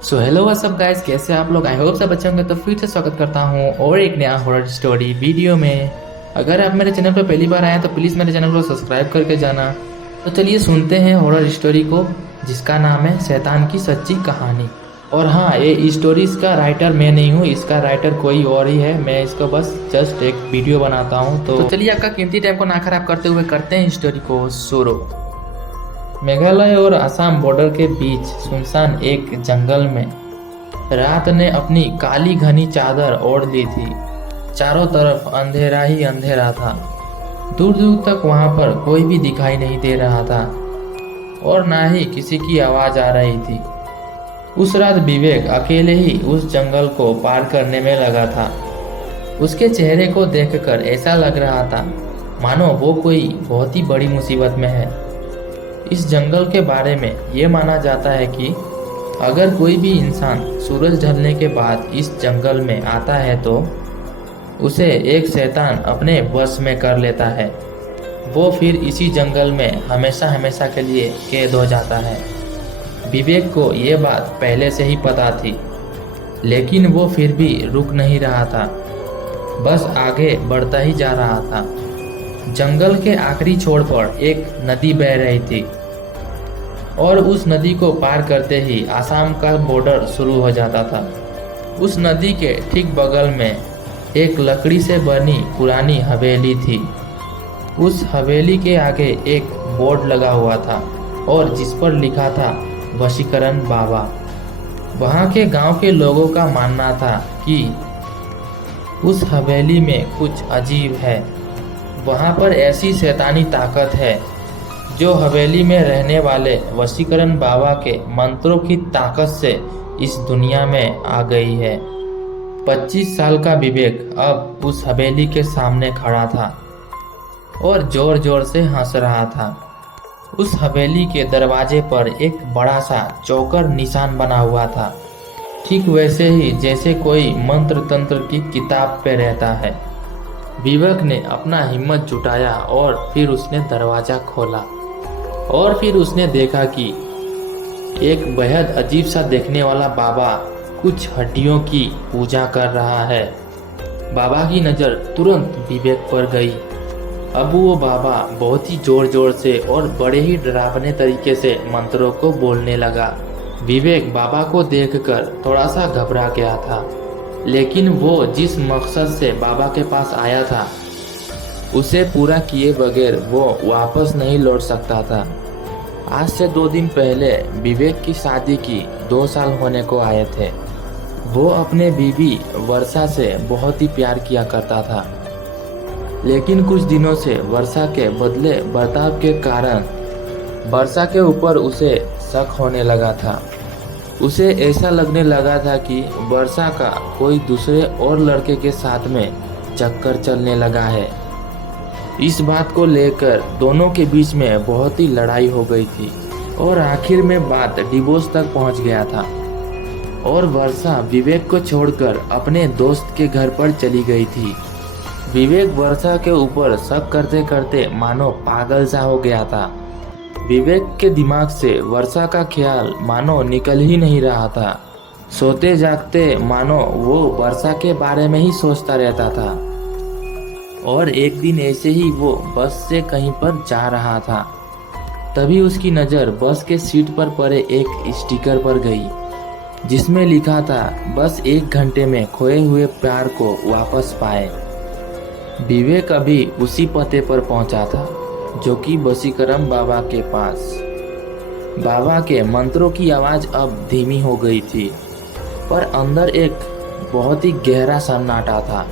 So hello what's up guys, कैसे आप लोग? आई होप सब अच्छे होंगे। तो फिर से स्वागत करता हूँ और एक नया हॉरर स्टोरी वीडियो में। अगर आप मेरे चैनल पर पहली बार आए हैं तो प्लीज़ मेरे चैनल को सब्सक्राइब करके जाना। तो चलिए सुनते हैं हॉरर स्टोरी को, जिसका नाम है शैतान की सच्ची कहानी। और हाँ, ये स्टोरी का राइटर मैं नहीं हूँ, इसका राइटर कोई और ही है। मैं इसको बस जस्ट एक वीडियो बनाता हूँ। तो चलिए आपका कीमती टाइम को ना खराब करते हुए करते हैं स्टोरी को शुरू। मेघालय और असम बॉर्डर के बीच सुनसान एक जंगल में रात ने अपनी काली घनी चादर ओढ़ ली थी। चारों तरफ अंधेरा ही अंधेरा था। दूर दूर तक वहां पर कोई भी दिखाई नहीं दे रहा था और ना ही किसी की आवाज आ रही थी। उस रात विवेक अकेले ही उस जंगल को पार करने में लगा था। उसके चेहरे को देखकर ऐसा लग रहा था मानो वो कोई बहुत ही बड़ी मुसीबत में है। इस जंगल के बारे में ये माना जाता है कि अगर कोई भी इंसान सूरज ढलने के बाद इस जंगल में आता है तो उसे एक शैतान अपने वश में कर लेता है। वो फिर इसी जंगल में हमेशा हमेशा के लिए कैद हो जाता है। विवेक को ये बात पहले से ही पता थी, लेकिन वो फिर भी रुक नहीं रहा था, बस आगे बढ़ता ही जा रहा था। जंगल के आखिरी छोर पर एक नदी बह रही थी और उस नदी को पार करते ही आसाम का बॉर्डर शुरू हो जाता था। उस नदी के ठीक बगल में एक लकड़ी से बनी पुरानी हवेली थी। उस हवेली के आगे एक बोर्ड लगा हुआ था और जिस पर लिखा था वशीकरण बाबा। वहाँ के गांव के लोगों का मानना था कि उस हवेली में कुछ अजीब है। वहाँ पर ऐसी शैतानी ताकत है जो हवेली में रहने वाले वशीकरण बाबा के मंत्रों की ताकत से इस दुनिया में आ गई है। 25 साल का विवेक अब उस हवेली के सामने खड़ा था और जोर जोर से हंस रहा था। उस हवेली के दरवाजे पर एक बड़ा सा चौकर निशान बना हुआ था, ठीक वैसे ही जैसे कोई मंत्र तंत्र की किताब पे रहता है। विवेक ने अपना हिम्मत जुटाया और फिर उसने दरवाजा खोला और फिर उसने देखा कि एक बेहद अजीब सा देखने वाला बाबा कुछ हड्डियों की पूजा कर रहा है। बाबा की नज़र तुरंत विवेक पर गई। अब वो बाबा बहुत ही जोर जोर से और बड़े ही डरावने तरीके से मंत्रों को बोलने लगा। विवेक बाबा को देखकर थोड़ा सा घबरा गया था, लेकिन वो जिस मकसद से बाबा के पास आया था उसे पूरा किए बगैर वो वापस नहीं लौट सकता था। आज से 2 दिन पहले विवेक की शादी की 2 साल होने को आए थे। वो अपने बीवी वर्षा से बहुत ही प्यार किया करता था, लेकिन कुछ दिनों से वर्षा के बदले बर्ताव के कारण वर्षा के ऊपर उसे शक होने लगा था। उसे ऐसा लगने लगा था कि वर्षा का कोई दूसरे और लड़के के साथ में चक्कर चलने लगा है। इस बात को लेकर दोनों के बीच में बहुत ही लड़ाई हो गई थी और आखिर में बात डिवोर्स तक पहुंच गया था और वर्षा विवेक को छोड़कर अपने दोस्त के घर पर चली गई थी। विवेक वर्षा के ऊपर शक करते करते मानो पागल सा हो गया था। विवेक के दिमाग से वर्षा का ख्याल मानो निकल ही नहीं रहा था। सोते जागते मानो वो वर्षा के बारे में ही सोचता रहता था। और एक दिन ऐसे ही वो बस से कहीं पर जा रहा था, तभी उसकी नज़र बस के सीट पर पड़े एक स्टिकर पर गई, जिसमें लिखा था बस 1 घंटे में खोए हुए प्यार को वापस पाए। विवेक अभी उसी पते पर पहुंचा था जो कि वशीकरण बाबा के पास। बाबा के मंत्रों की आवाज़ अब धीमी हो गई थी, पर अंदर एक बहुत ही गहरा सन्नाटा था।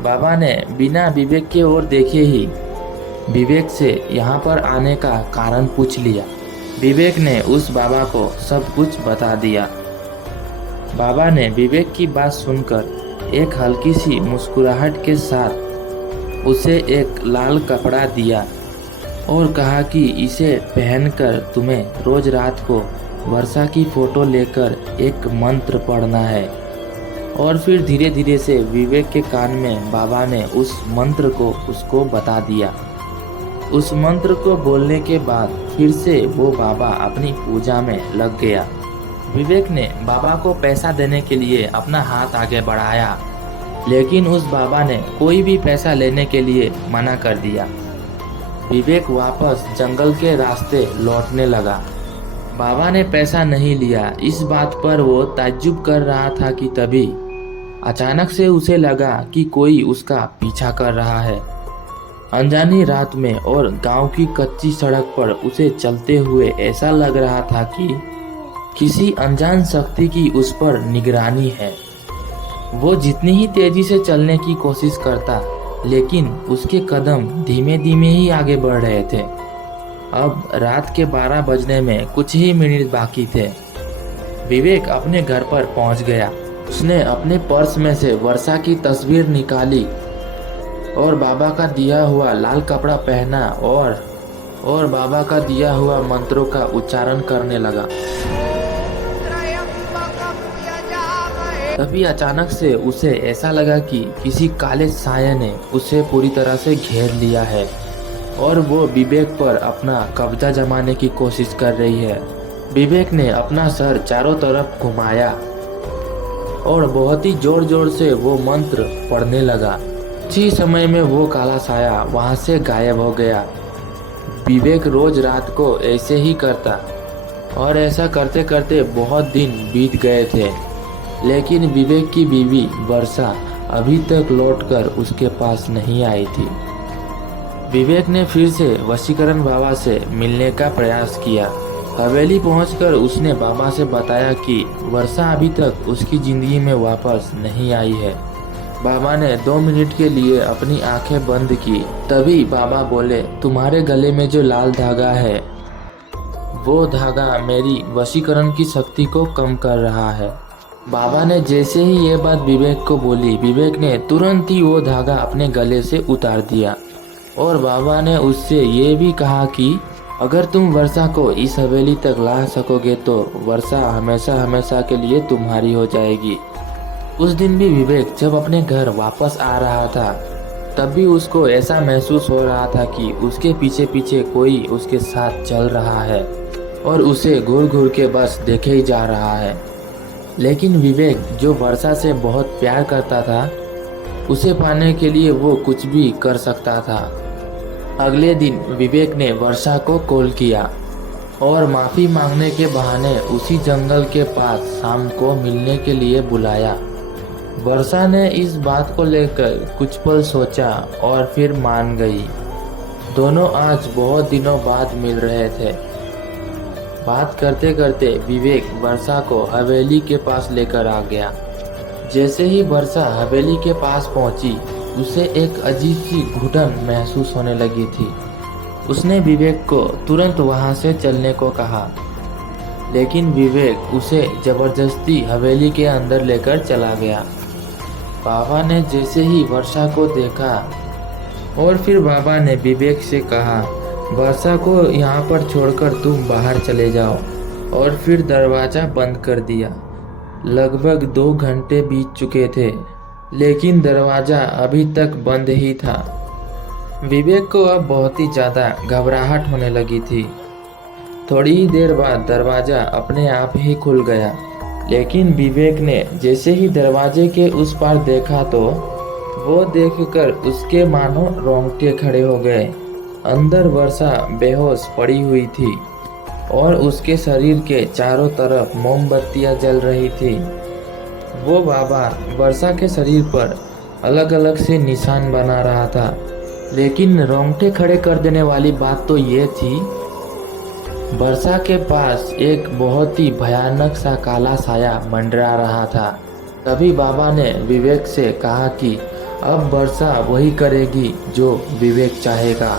बाबा ने बिना विवेक के ओर देखे ही विवेक से यहाँ पर आने का कारण पूछ लिया। विवेक ने उस बाबा को सब कुछ बता दिया। बाबा ने विवेक की बात सुनकर एक हल्की सी मुस्कुराहट के साथ उसे एक लाल कपड़ा दिया और कहा कि इसे पहनकर तुम्हें रोज रात को वर्षा की फोटो लेकर एक मंत्र पढ़ना है। और फिर धीरे धीरे से विवेक के कान में बाबा ने उस मंत्र को उसको बता दिया। उस मंत्र को बोलने के बाद फिर से वो बाबा अपनी पूजा में लग गया। विवेक ने बाबा को पैसा देने के लिए अपना हाथ आगे बढ़ाया, लेकिन उस बाबा ने कोई भी पैसा लेने के लिए मना कर दिया। विवेक वापस जंगल के रास्ते लौटने लगा। बाबा ने पैसा नहीं लिया, इस बात पर वो ताज्जुब कर रहा था कि तभी अचानक से उसे लगा कि कोई उसका पीछा कर रहा है। अनजानी रात में और गांव की कच्ची सड़क पर उसे चलते हुए ऐसा लग रहा था कि किसी अनजान शक्ति की उस पर निगरानी है। वो जितनी ही तेजी से चलने की कोशिश करता, लेकिन उसके कदम धीमे धीमे ही आगे बढ़ रहे थे। अब रात के 12 बजने में कुछ ही मिनट बाकी थे। विवेक अपने घर पर पहुंच गया। उसने अपने पर्स में से वर्षा की तस्वीर निकाली और बाबा का दिया हुआ लाल कपड़ा पहना और बाबा का दिया हुआ मंत्रों का उच्चारण करने लगा। तभी अचानक से उसे ऐसा लगा कि किसी काले साये ने उसे पूरी तरह से घेर लिया है और वो विवेक पर अपना कब्जा जमाने की कोशिश कर रही है। विवेक ने अपना सर चारों तरफ घुमाया और बहुत ही जोर जोर से वो मंत्र पढ़ने लगा। कुछ ही समय में वो काला साया वहां से गायब हो गया। विवेक रोज रात को ऐसे ही करता और ऐसा करते करते बहुत दिन बीत गए थे, लेकिन विवेक की बीवी वर्षा अभी तक लौटकर उसके पास नहीं आई थी। विवेक ने फिर से वशीकरण बाबा से मिलने का प्रयास किया। हवेली पहुंचकर उसने बाबा से बताया कि वर्षा अभी तक उसकी जिंदगी में वापस नहीं आई है। बाबा ने 2 मिनट के लिए अपनी आंखें बंद की। तभी बाबा बोले, तुम्हारे गले में जो लाल धागा है वो धागा मेरी वशीकरण की शक्ति को कम कर रहा है। बाबा ने जैसे ही ये बात विवेक को बोली, विवेक ने तुरंत ही वो धागा अपने गले से उतार दिया और बाबा ने उससे ये भी कहा कि अगर तुम वर्षा को इस हवेली तक ला सकोगे तो वर्षा हमेशा हमेशा के लिए तुम्हारी हो जाएगी। उस दिन भी विवेक जब अपने घर वापस आ रहा था, तब भी उसको ऐसा महसूस हो रहा था कि उसके पीछे पीछे कोई उसके साथ चल रहा है और उसे घूर घूर के बस देखे ही जा रहा है। लेकिन विवेक जो वर्षा से बहुत प्यार करता था, उसे पाने के लिए वो कुछ भी कर सकता था। अगले दिन विवेक ने वर्षा को कॉल किया और माफ़ी मांगने के बहाने उसी जंगल के पास शाम को मिलने के लिए बुलाया। वर्षा ने इस बात को लेकर कुछ पल सोचा और फिर मान गई। दोनों आज बहुत दिनों बाद मिल रहे थे। बात करते करते विवेक वर्षा को हवेली के पास लेकर आ गया। जैसे ही वर्षा हवेली के पास पहुंची, उसे एक अजीब सी घुटन महसूस होने लगी थी। उसने विवेक को तुरंत वहां से चलने को कहा, लेकिन विवेक उसे जबरदस्ती हवेली के अंदर लेकर चला गया। बाबा ने जैसे ही वर्षा को देखा और फिर बाबा ने विवेक से कहा, वर्षा को यहाँ पर छोड़कर तुम बाहर चले जाओ, और फिर दरवाज़ा बंद कर दिया। लगभग 2 घंटे बीत चुके थे, लेकिन दरवाज़ा अभी तक बंद ही था। विवेक को अब बहुत ही ज़्यादा घबराहट होने लगी थी। थोड़ी ही देर बाद दरवाज़ा अपने आप ही खुल गया, लेकिन विवेक ने जैसे ही दरवाजे के उस पार देखा तो वो देखकर उसके मानो रोंगटे खड़े हो गए। अंदर वर्षा बेहोश पड़ी हुई थी और उसके शरीर के चारों तरफ मोमबत्तियां जल रही थी। वो बाबा वर्षा के शरीर पर अलग अलग से निशान बना रहा था, लेकिन रोंगटे खड़े कर देने वाली बात तो ये थी, वर्षा के पास एक बहुत ही भयानक सा काला साया मंडरा रहा था। तभी बाबा ने विवेक से कहा कि अब वर्षा वही करेगी जो विवेक चाहेगा,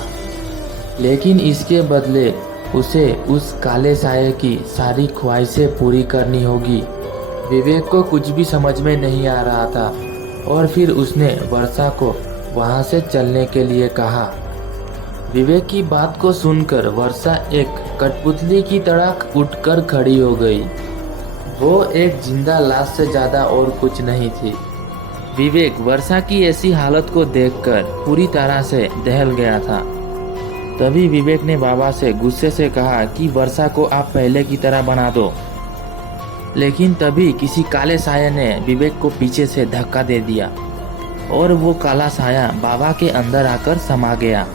लेकिन इसके बदले उसे उस काले साये की सारी ख्वाहिशें पूरी करनी होगी। विवेक को कुछ भी समझ में नहीं आ रहा था और फिर उसने वर्षा को वहां से चलने के लिए कहा। विवेक की बात को सुनकर वर्षा एक कठपुतली की तरह उठकर खड़ी हो गई। वो एक जिंदा लाश से ज़्यादा और कुछ नहीं थी। विवेक वर्षा की ऐसी हालत को देखकर पूरी तरह से दहल गया था। तभी विवेक ने बाबा से गुस्से से कहा कि वर्षा को आप पहले की तरह बना दो। लेकिन तभी किसी काले साया ने विवेक को पीछे से धक्का दे दिया और वो काला साया बाबा के अंदर आकर समा गया।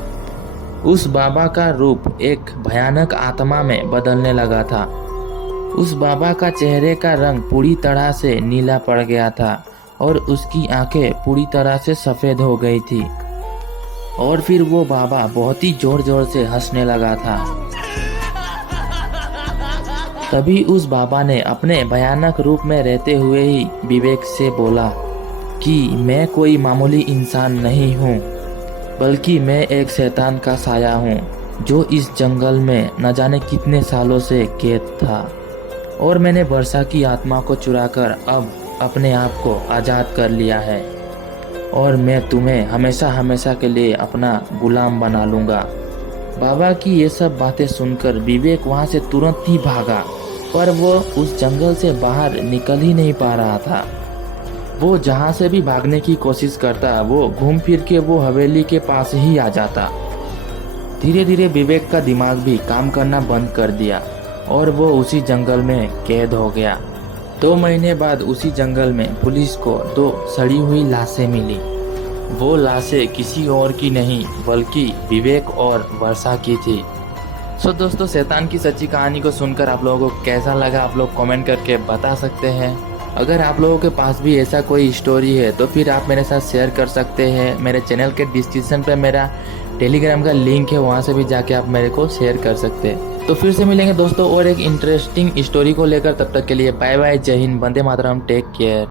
उस बाबा का रूप एक भयानक आत्मा में बदलने लगा था। उस बाबा का चेहरे का रंग पूरी तरह से नीला पड़ गया था और उसकी आंखें पूरी तरह से सफ़ेद हो गई थी। और फिर वो बाबा बहुत ही जोर जोर से हंसने लगा था। तभी उस बाबा ने अपने भयानक रूप में रहते हुए ही विवेक से बोला कि मैं कोई मामूली इंसान नहीं हूँ, बल्कि मैं एक शैतान का साया हूँ जो इस जंगल में न जाने कितने सालों से कैद था। और मैंने वर्षा की आत्मा को चुराकर अब अपने आप को आज़ाद कर लिया है और मैं तुम्हें हमेशा हमेशा के लिए अपना गुलाम बना लूँगा। बाबा की ये सब बातें सुनकर विवेक वहाँ से तुरंत ही भागा, पर वो उस जंगल से बाहर निकल ही नहीं पा रहा था। वो जहाँ से भी भागने की कोशिश करता वो घूम फिर के वो हवेली के पास ही आ जाता। धीरे धीरे विवेक का दिमाग भी काम करना बंद कर दिया और वो उसी जंगल में कैद हो गया। 2 महीने बाद उसी जंगल में पुलिस को 2 सड़ी हुई लाशें मिली। वो लाशें किसी और की नहीं बल्कि विवेक और वर्षा की थी। सो दोस्तों, शैतान की सच्ची कहानी को सुनकर आप लोगों को कैसा लगा आप लोग कमेंट करके बता सकते हैं। अगर आप लोगों के पास भी ऐसा कोई स्टोरी है तो फिर आप मेरे साथ शेयर कर सकते हैं। मेरे चैनल के डिस्क्रिप्शन पे मेरा टेलीग्राम का लिंक है, वहाँ से भी जाके आप मेरे को शेयर कर सकते हैं। तो फिर से मिलेंगे दोस्तों और एक इंटरेस्टिंग स्टोरी को लेकर। तब तक के लिए बाय बाय, जय हिंद, वंदे मातरम, टेक केयर।